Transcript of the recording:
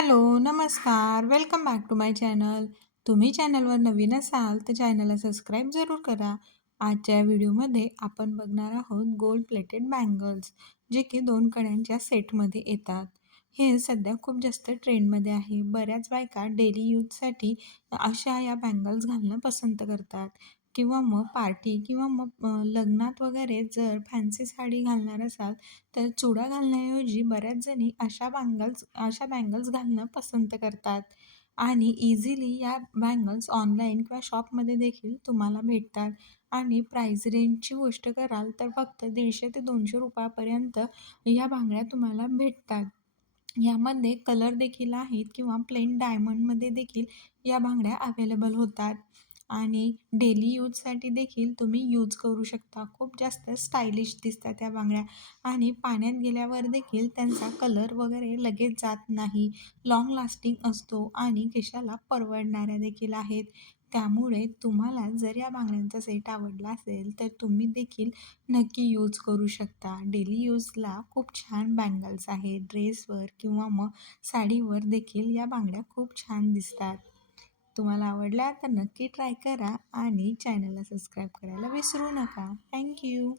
Hello, नमस्कार. Welcome back to my channel. तुम्ही चॅनलवर नवीन असाल तर चॅनलला सबस्क्राईब जरूर करा. आजच्या व्हिडिओमध्ये आपण बघणार आहोत गोल्ड प्लेटेड बँगल्स, जे की दोन कड्यांच्या सेटमध्ये येतात. हे सध्या खूप जास्त ट्रेंडमध्ये आहे. बऱ्याच बायका डेली यूजसाठी अशा या बँगल्स घालणं पसंत करतात किंवा मग पार्टी किंवा मग लग्नात वगैरे जर फॅन्सी साडी घालणार असाल तर चुडा घालण्याऐवजी बऱ्याच जणी अशा बँगल्स अशा बँगल्स घालणं पसंत करतात. आणि इझिली या बँगल्स ऑनलाईन किंवा शॉपमध्ये देखील तुम्हाला भेटतात. आणि प्राईज रेंजची गोष्ट कराल तर फक्त दीडशे ते दोनशे रुपयापर्यंत या बांगड्या तुम्हाला भेटतात. यामध्ये कलर देखील आहेत किंवा प्लेन डायमंडमध्ये देखील या बांगड्या अवेलेबल होतात. आणि डेली यूजसाठी देखील तुम्ही यूज करू शकता. खूप जास्त स्टायलिश दिसतात त्या बांगड्या आणि पाण्यात गेल्यावर देखील त्यांचा कलर वगैरे लगेच जात नाही. लाँग लास्टिंग असतो आणि केशाला परवडणाऱ्या देखील आहेत. त्यामुळे तुम्हाला जर या बांगड्यांचा सेट आवडला असेल तर तुम्ही देखील नक्की यूज करू शकता. डेली यूजला खूप छान बँगल्स आहेत. ड्रेसवर किंवा मग साडीवर देखील या बांगड्या खूप छान दिसतात. तुम्हाला आवडला तर नक्की ट्राय करा आणि चॅनलला सबस्क्राईब करायला विसरू नका. थँक्यू